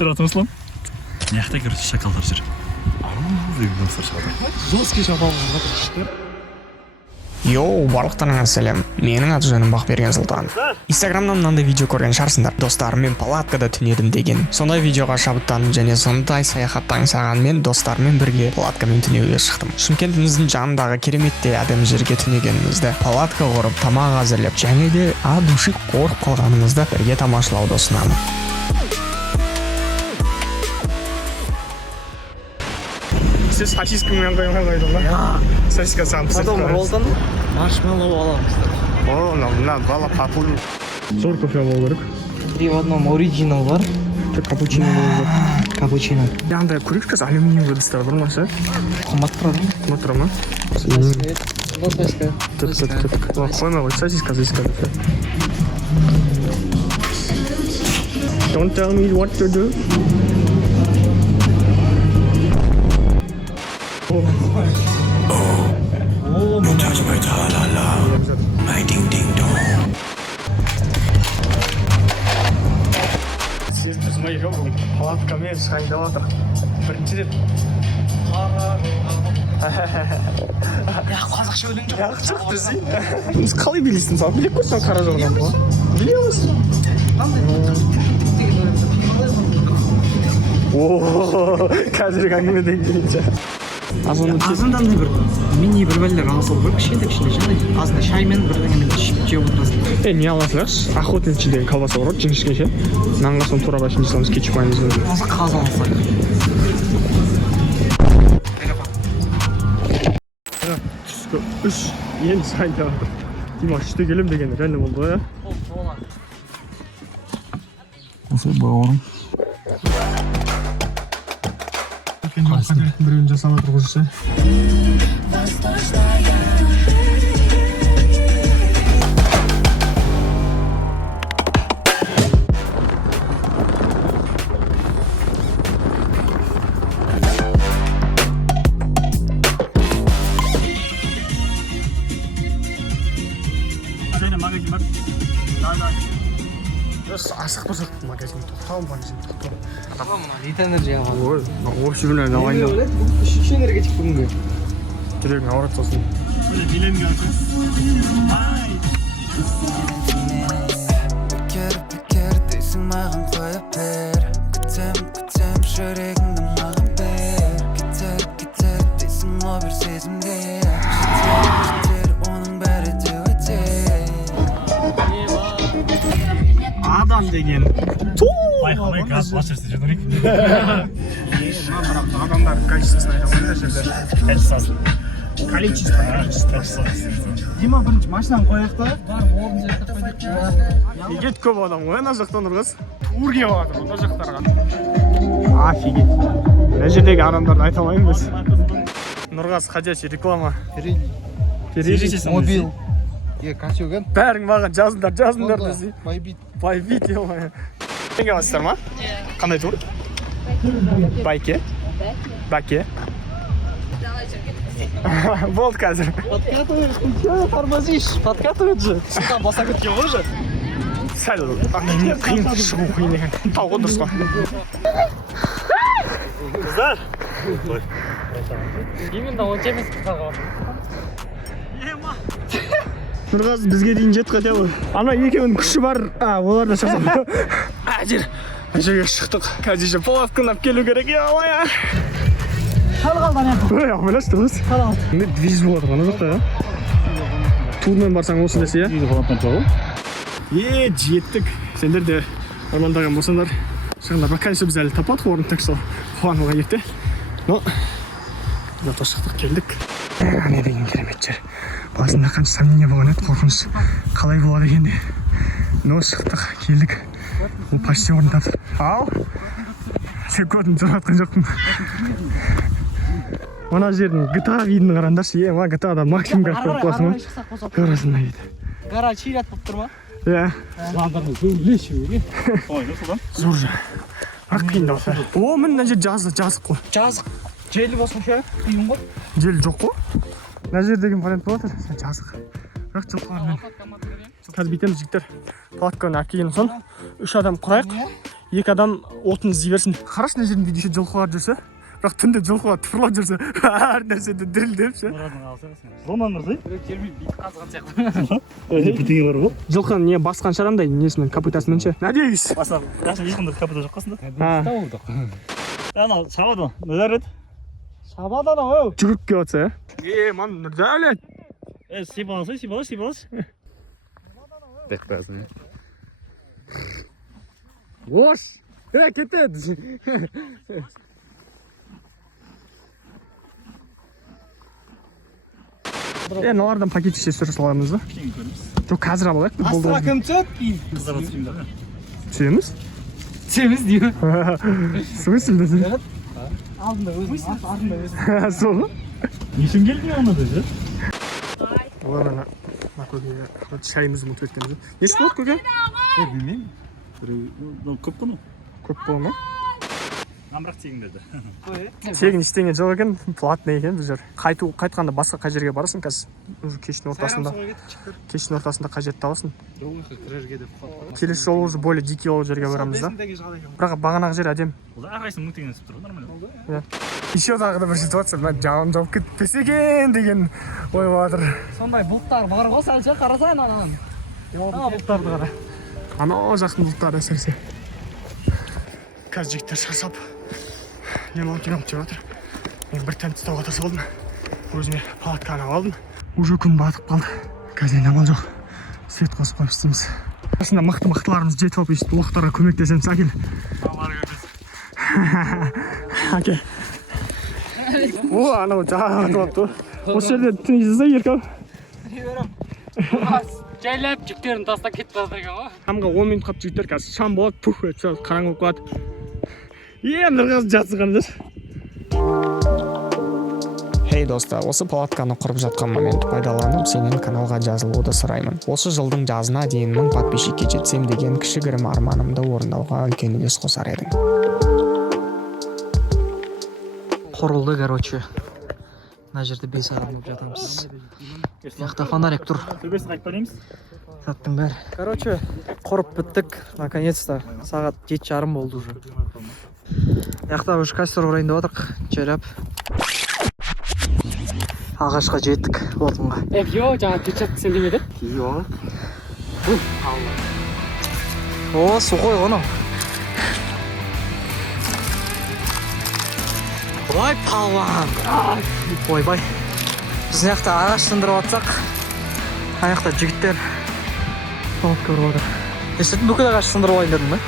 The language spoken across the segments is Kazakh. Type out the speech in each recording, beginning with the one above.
Sırat Muslim. Neyakta görüntü şakallar жүр. Nasıl şakallar? Жесткий шапалға çıktı. Йоу, барлықтарыңа сәлем. Менің аты жөнім Бақберген Сұлтан. Инстаграмнан мынандай видео көрген шығарсыңдар. Достарыммен палаткада түнедім деген. Сондай видеоға шабыттанып және сондай саяхатты аңсаған мен достарыммен бірге палаткамен түнеуге шықтым. Шымкентіміздің жанындағы кереметте әдемі жерге түнегенімізді, палатка құрып, тамақ әзірлеп, және де ат-души қорып қалғанымызды бірге тамашалауды ұсынамын. Сіз сосискамен қойдың ба? Сосиска сам пісіріп Потом роллдан маршмеллоу аламыз. О, мына бала папуль. Зор кофе болу керек. 3 в одном оригинал бар. Капучино болу керек. Капучино. Андай көрейік қазір алюминиевый ыдыстар бар ма ше? Қымбат тұрады. Қымбат тұра ма? Қоймай қой, сосиска. Don't tell me what to do. Touch my ta-la-la, my ding-ding-dong. Сіз тұрмай жоқ, палаткамен шығайындап жатыр. Бірінші рет. Қазақша өлең жоқ. Жоқ десей. Сіз қалай билейсің? Мысалы, білек қойсың қара жорған ба? Біле аласың. Ооо, қазіргі әңгімеден кейінше. Азында бір мини бір бәлелер алса бір кішкентай жаңағыдай азында шаймен бірдеңемен ішіп жеп отырасың. Не аласыз? Охотничьдегі колбаса бар, жіңішке ше. Нанға соны тура басын жасамыз, кетчуп майонез. Осы қаз алсақ. Түскі 3 енді сайын жатыр. Димаш 3-те келем деген реально болды ғой, иә? Осы бауырым. Біреуін жасап жатыр қойшы. Магазин бар? Асық бір жақтың магазин тоқтауым магазин тоқтауым. Лит энергия бар. Ой, вообще білмеймін, давайын. Үшінші энергетик бүгінгі. Жүрегің ауырат сосын. Желемге ашын. Бекер дейсің маған қойып бер. Күтем жүрегіңді маған бер. Кетер дейсің о бір сезімге. Жетер оның бәрі де өтер. Адам деген. Байқамай газ басырсы жүрдірек. Адамдар качествосын айтамын да жердер. Качествосын. Количество. Дима бірінші машинаны қояқ та. Бар, орын жерді қойдық. Егет көп адам ғой, ана жақтан ұрғыз. Тур кеп жатыр, ана жақтарға. Офигеть. Мына жердегі адамдарды айта алмаймын біз. Нұрғаз ходячий реклама. Перережь. Мобил. Качуген. Бәрің маған жазыңдар десей. Байбит. Байбит, ё-моё. Неге бассыздар ма? Қандай тур? Байке? Баке? Болды қазір. Подкатываешь, ты чё тормозишь? Подкатывает же. Сюда баса кеткен ғой же. Сәл қиын шығу қиын екен. Тауға дұрыс па? Қыздар? Именно он тебе сказал. Нұрғаз бізге дейін жет хотя бы. Ана екеуінің күші бар. Олар да шақсам. Жерге шықтық. Қазір же половканы алып келу керек. Ё-моё. Қалған ана. Ой, амалашты қыз. Қалған. Не движ болады ғана жоқта, иә? Турмен барсаң осы десе, иә? Жеттік. Сендер де ормандаған болсаңдар, шығыңдар. Бірақ конечно біз әлі тападық орын, так что қуануға ерте. Но зато шықтық, келдік. Не деген керемет жер. Басында қанша сомнение болған еді, қорқыныш қалай болады екен де. Но шықтық, келдік. Ол почти орын тапты. Ау? Сен көрдім тұрып жатқан жоқпын. Мына жердің GTA видін қараңдаршы. Ма GTA-да максимум қарап көріп қаласың ба? Көресің мына виді. Гара чирят болып тұр ма? Иә. Ламбардың көбілеші өге. Ой, содан? Зор жа. Бірақ қиындау сәр. О, мына жер жазық қой. Жазық. Желі болсын ше, қиын ғой. Жел жоқ қой. Мына жер деген вариант болады, жазық. Бірақ жоқ қой мен. Қазір бүйтеміз жігіттер. Палатканы алып келген соң 3 адам құрайық. екі адам отын іздей берсін. Қарашы мына жерінде кеше жылқылар жүрсе, бірақ түнде жылқылар тыпырлап жүрсе, әр нәрседе дірілдеп ше. Сонан ұрды. Жылқы не басқан шарандай несімен, капитасымен ше. Надеюсь. Басқа ешқандай капита жоқ қасында. Ана шабады. Нөлер еді? Шабады анау. Жүгіріп келіп жатса, ман Нұрдәулет. Сипалас. Ош. Кетеді. Мыналардан пакет ішсе сүре саламыз ба? Жоқ, қазір алайық. Астыға кім түседі? Қыздарға түсеймін да. Түсеміз? Түсеміз деймін. Смысл десің? Алдында өзім, артында өзім. Сол? Нешім келдің ана деді? Олар көке шайымызды ұмытып кеткенбіз. Несі болады көке? Білмеймін. Көп қой. Көп бола ма? Амрақ тегін деді. Тегін ештеңе жоқ екен, платный екен бұл жер. Қайтқанда басқа қай жерге барасың қазір? Уже кештің ортасында қажетті аласың. Келесі жолы уже более дикий ол жерге барамыз да. Бірақ бағанағы жер әдем. Ол әрқайсың 1000 теңгені түсіп тұр, нормально. Еще тағы да бір ситуация, мына жауын жауып кетпесе екен деген ой батыр. Сондай бұлттар бар ғой, сәл ше қарасайын анаған. Бұлттарды қара. Анау жақтың бұлттары әсіресе. Қазір жігіттер шаршап лимон жеп жатыр. Мен бір тәнті ұстап отырса болдым. Өзіме палатканы алдым. Уже күн батып қалды. Қазір амал жоқ. Свет қосып қойып істейміз. Расында мықты-мықтыларымыз жетіп алып өйстіп ұлықтарға көмектесеміз. Әкел. Әке. О, анау жағын қалыпты. Осы жерде түнейсіз да еркау? Жайлап жүктерін тастап кетіп жатыр екен ғой. Шамға 10 минут қалып жігіттер қазір шам болады, пух етіп қараңғы болып қалады. Нұрғыз жатсығандар. Хей достар, осы палатканы құрып жатқан момент пайдаланып сенен каналға жазылуды сұраймын. Осы жылдың жазына дейін 1000 подписчикке жетсем деген кішігірім арманымды орындауға үлкен үлес қосар едім. Құрылды, короче. Мына жерде 5 адам болып жатамыз. Яқта фонарик тұр. Төбесін қайтып бараймыз. Заттың бәрі. Короче, құрып біттік. Наконец-то. Сағат 7:30 болды уже. Яқта уже костер орайында отырық. Жайлап. Ағашқа жеттік отынға. Йо, жаңа течет сен демеді? Йо. О, су қой ғана. Ой, палуан. Ойбай. Біз яқта ағаш сындырып атсақ, аяқта жігіттер болып көріп отыр. Естетін бүкіл ағаш сындырып ойын дедім бе?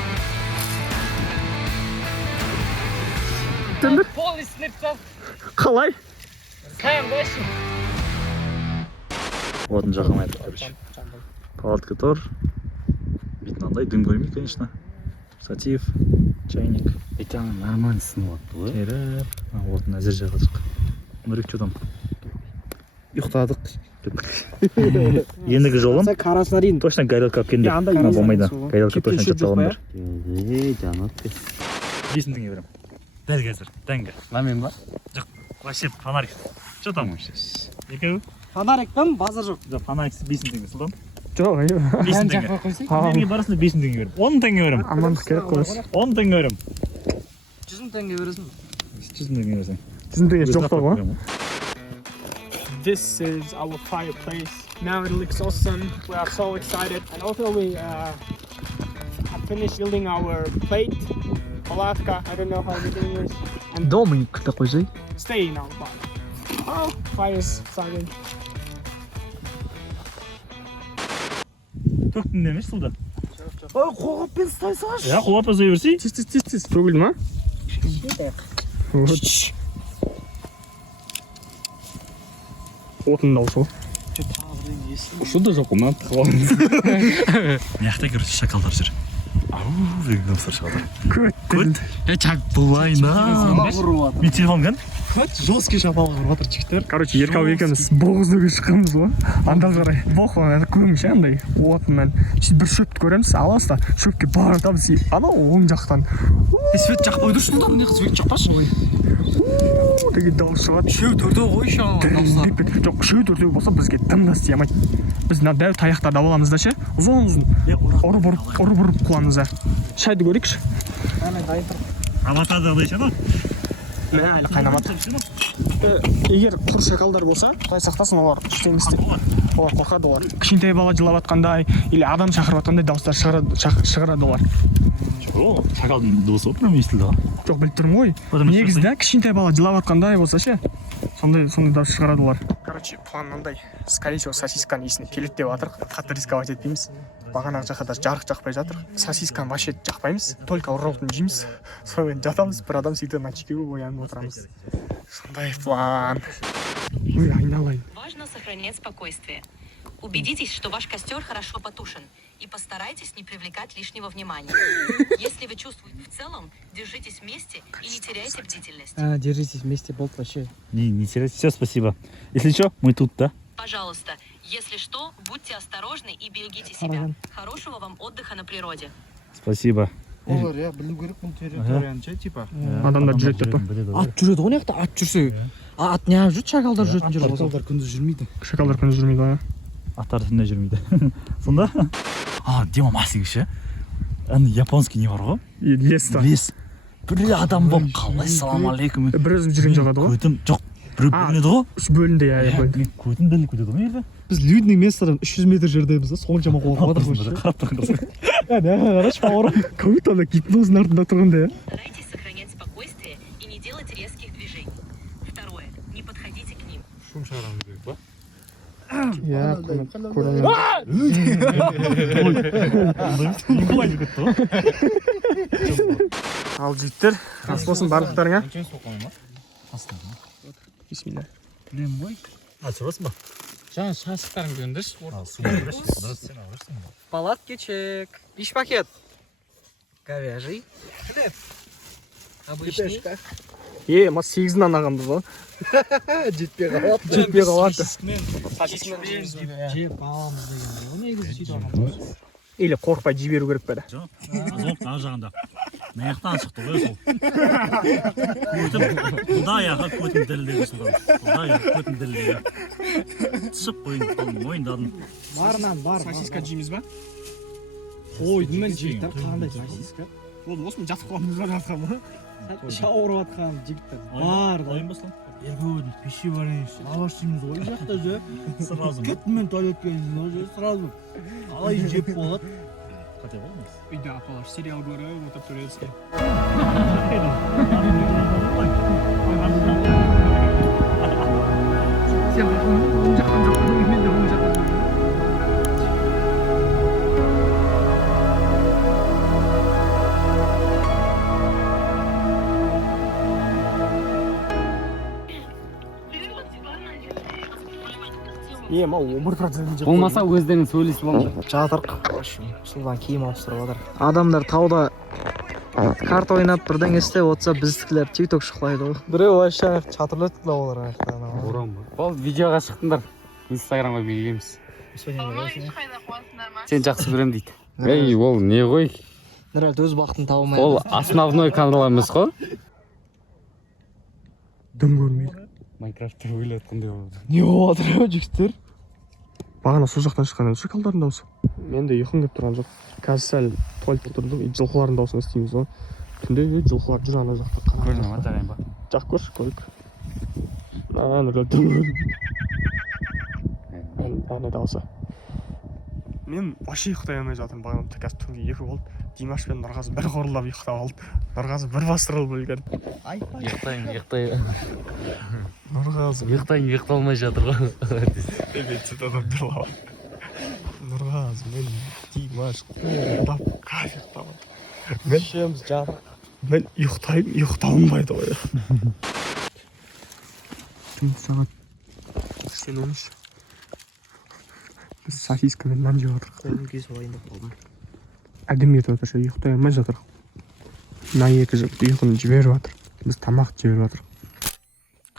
Түндір? Қалай? Отын жағылмайды, короче. Палатка тұр. Бетін андай, дым көрмейді, конечно. Статив, чайник. Айтамын, нормально сынып ғой. Керіп, отын әзір жағылдық. Нұрек что там? Ұйықтадық. Ендігі жолым Қарасына дейін. точно гайдалка алып келдім. Болмайды. Гайдалка точно жаттап алыңдар. Жанат. 5000 теңге берем. Дәл қазір, тәңгі. Намен ба? Жоқ, вообще фонарик. Что там? Екеу? Фонарикпен базар жоқ. Жоқ, фонарик 5000 теңге, Сұлтан. Жоқ, 5000 теңге. Менің барысында 5000 теңге берем. 10 теңге берем. амандық керек қой. 10 теңге берем. 100 теңге бересің. 100 теңге берсең. Жүзінде жоқ қой ғой. This is our fireplace. Now it looks awesome. We are so excited. And also we have finished building our plate. Palatka, I don't know how the English. And Домыник такой же. stay in our fire. Oh, fire's starting. Төктің демеш, Сұлтан. Ой, қоғаппен ұстай салшы. Ja, қуат өзі берсей. Тез. Төгілді ма? Отын дауысы. Шуда жоқ, мынаны тығып алыңыз. Мияқта көрсе шакалдар жүр. Ау, деген достар шығады. Көт. Чак бұлайна. Мен телефон кән? Жесткий шапалға құрып жатыр жігіттер. Короче, еркау екеуміз боғыздығы шыққанбыз ғой. Андал қарай. Боқ көң ше андай отынмен. Сөйтіп бір шөпті көреміз, аласыз да шөпке баратамыз. Анау оң жақтан. Свет жақпай тұрсын да, не свет жақпашы. деген дауыс шығады. Үшеу төртеу ғой шағын. Жоқ, үшеу төртеу болса бізге тым да істей алмайды. Біз мына дәу таяқтарды алып аламыз да ше, ұзын ұрып құламыз да. Шайды көрейікші. Аватарда ше ма? Мә, әлі қайнамады. Егер құр шакалдар болса, Құдай сақтасын, олар істеместе. Олар қорқады олар. Кішкентай бала жылап жатқандай, или адам шақырып жатқандай дауыстар шығарады олар. О, шакалдың дауысы ғой, прям естілді ғой. Жоқ, біліп тұрмын ғой. Негізінде кішкентай бала жылап жатқандай болса ше, сондай дауыс шығарады олар. Короче, план мынандай. Скорее всего, сосисканы иісіне келеді деп жатыр. Қатты рисковать етпейміз. Бағанағы жаққа да жарық жақпай жатыр. Сосисканы вообще жақпаймыз. Только ұрылтын жейміз. Сонымен жатамыз, бір адам сөйтіп начеке оянып отырамыз. Сондай план. Ой, айналайын. Важно сохранять спокойствие. Убедитесь, что ваш костер хорошо потушен, и постарайтесь не привлекать лишнего внимания. Если вы чувствуете в целом, держитесь вместе и не теряйте бдительность. Держитесь вместе, болт вообще. Не теряйте. Все, спасибо. Если что, мы тут, да? Пожалуйста, если что, будьте осторожны и берегите себя. Хорошего вам отдыха на природе. Спасибо. Олар я білу керек бұл территорияны ше типа. Адамдар жүреді деп па? Ат жүреді ғой, неқта ат жүрсе. Ат неғып жүрді, шакалдар жүретін жер болса. Шакалдар күндіз жүрмейді. Шакалдар күндіз жүрмейді ғой. Аттар түнде жүрмейді. Сонда? Дима масың ше. Аны японский не бар ғой? Лес та. Лес. Бір адам болып қалай, салам алейкум. Бір өзім жүрген жоқ еді ғой? Көтім, жоқ. Бір бөлінеді ғой? Үш бөлінді, иә, бөлінді. Көтім дәлі көтеді ғой елде? Біз людный местадан 300 метр жердеміз да, соншама қорқып жатырмыз. Қарап тұрыңыз. Қарашы, бауырым. Как будто ана гипнозның артында тұрғандай, иә? Старайтесь сохранять спокойствие и не делать резких движений. Второе. Не подходите к ним. Шум шығарам керек па? Иә, көремін. Ал жігіттер, рас болсын барлықтарыңа. Бисмилля. Білем ғой. Ашырасың ба? Жаңа шашықтарыңды өндірші. Сен алырсың ба? Палатки чек. Иш пакет. Говяжий. Хлеб. Обычный. Мас 8-ден ағамыз ғой. Жетпей қалады. Жетпей қалады. Жеп аламыз деген. О негізі сөйтіп ағамыз. Или қорқпай жіберу керек пе? Жоқ, азоп ар жағында. Маяқтан шықты ғой сол. Құда аяға көтім дәлелдегі сұлдан. Құда аяға көтім дәлелдегі. Түсіп мойындадым. Барынан бар. Сосиска жейміз ба? Қойдың мен жігіттер қандай сосиска? Ол осымен жатып қаламыз ба жатқан ма? Іша ауырып атқан жігіттер бар ғой. Ойын басылам. Ергөдін пищеварение лаваш жейміз ғой жақта же. Сразу. Кетімен туалетке же сразу. Алай жеп болады. Қате болмыз. Үйде апалар сериал көріп отырып турецкий. Сен оң жақтан жоқтың, мен де оң жақтан жоқтың. Ма 11% жеп. Болмаса өздерің сөйлесіп алып Жатырқ. Судан киім ауыстырып отыр. Адамдар тауда карта ойнап бірден істеп отса, біздікілер TikTok шықлайды ғой. Біреу вообще чатырлы өткілі олар аяқтан. Боран ба? Ол видеоға шықтыңдар. Инстаграмға белгілейміз. Сен жақсы көрем дейді. Ей, ол не ғой? Нұрәлі өз бақытын табылмайды. Ол основной канал емес қой? Дым көрмейді. Майнкрафтты ойлатқандай болды. Не болып отыр жігіттер? Бағана сол жақтан шыққан шакалдардың дауысы. Мен де ұйқым келіп тұрған жоқ. Қазір сәл туалетте тұрдым. Жылқылардың дауысын естиміз ғой. Түнде жылқылар жүр ана жақта. Көрдім, атағайын ба? Жақ көрші, көрік. Нұрәлі дым көрдім. Дауысы. Мен вообще ұйықтай алмай жатырмын. Бағана қазір түнге 2 болды. Димаш пен Нұрғазы бір қорылап ұйықтап алды. Нұрғазы бір бастырылып өлген. Ұйықтайын. Нұрғазы. Ұйықталмай жатыр ғой. Сөйтіп адамдар лава. Нұрғазы, мен Димаш қорылап кайф ұйықтап алды. Мен ішеміз жатыр. Мен ұйықтаймын, ұйықталынбайды ғой. Түн сағат 13. Біз сосиска мен нан жеп отырық. Қолым кесіп алайын деп қалдым. Әдем етіп отыр, ұйықтай алмай жатыр. Мына екі жігіт ұйқыны жіберіп жатыр. Біз тамақ жіберіп жатыр.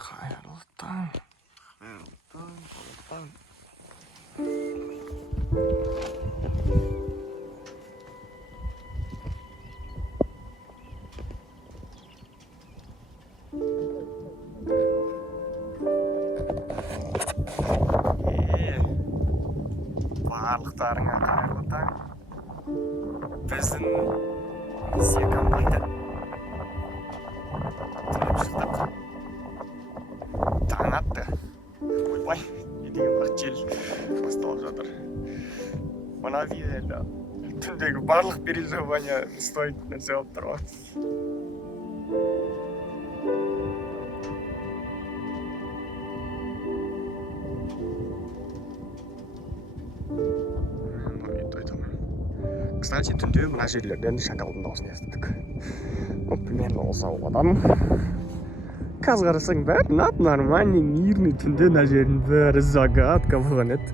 Қайырлы таң. Барлықтарыңа қайырлы таң. Біздің Секамбайды. Тұрып шықтық. Таң атты. Ойбай, не деген бақ жел басталып жатыр. Мына видеода түндегі барлық переживания стоит нәрсе болып тұр ғой. Кстати, түнде мына жерлерден шакалдың дауысын естідік. Примерно осы ауладан. Қазір қарасаң бәрі нормальный, мирный, түнде мына жердің бәрі загадка болған еді.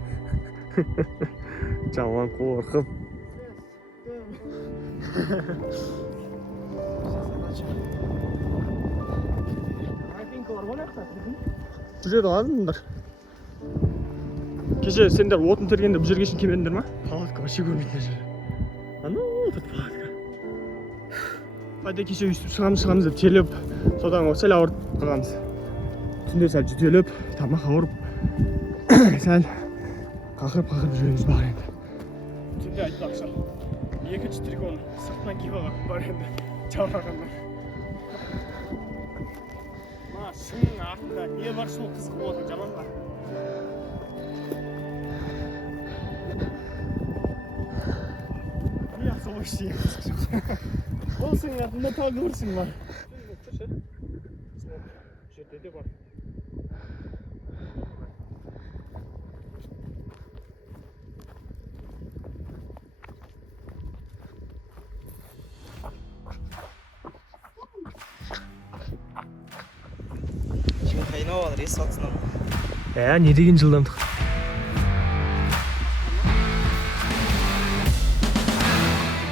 Жаман қорқып. Бұл жерде алдыңдар. Кеше сендер отын тергенде бұл жерге шейін келмедіңдер ма? Палатка вообще көрмейтін жер. Анау тут палатка. Қайда кеше өйстіп шығамыз деп телеп, содан сәл ауырып қалғанбыз. Түнде сәл жүтеліп, тамақ ауырып, сәл қақырып жүреміз бар енді. Түнде айтпақшы, екінші трикон сыртынан киіп алған бар енді, жаурағандар. Мына шыңның артында не бар сол қызық болатын жаман ба? Я солай істеймін. Ол сенің артында тағы көрсің бар. Жерде де бар. Şimdi kaynağı var, res atsın ama. Не деген жылдамдық.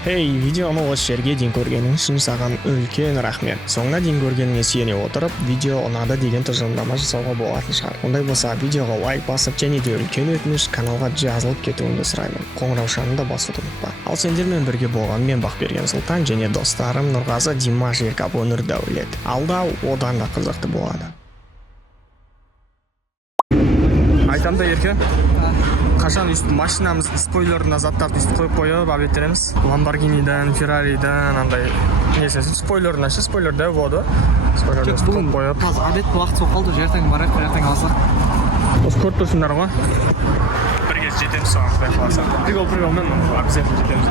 Хей, видеоны осы жерге дейін көргенің үшін саған үлкен рахмет. Соңына дейін көргеніңе сүйене отырып, видео ұнады деген тұжырымдама жасауға болатын шығар. Ондай болса, видеоға лайк басып, және де үлкен өтініш каналға жазылып кетуіңді сұраймын. Қоңыраушаны да басуды ұмытпа. Ал сендермен бірге болған мен Бақберген Сұлтан және достарым Нұрғазы, Димаш, Еркап, Өнер Дәулет. Алда одан да қызықты болады. Айтам да Ерке. Қашан үстіп машинамыздың спойлерына заттарды үстіп қойып қойып абеттереміз. Lamborghini'ден, Ferrari'ден, андай несесін спойлерына ше, спойлерде болады. Спойлерді үстіп қойып қойып. Қазір обед уақыт соқ қалды, ертең барайық, ертең алсақ. Осы көріп тұрсыңдар ғой. Бірге жетеміз соған, құдай қаласа. Прикол, мен обязательно жетеміз.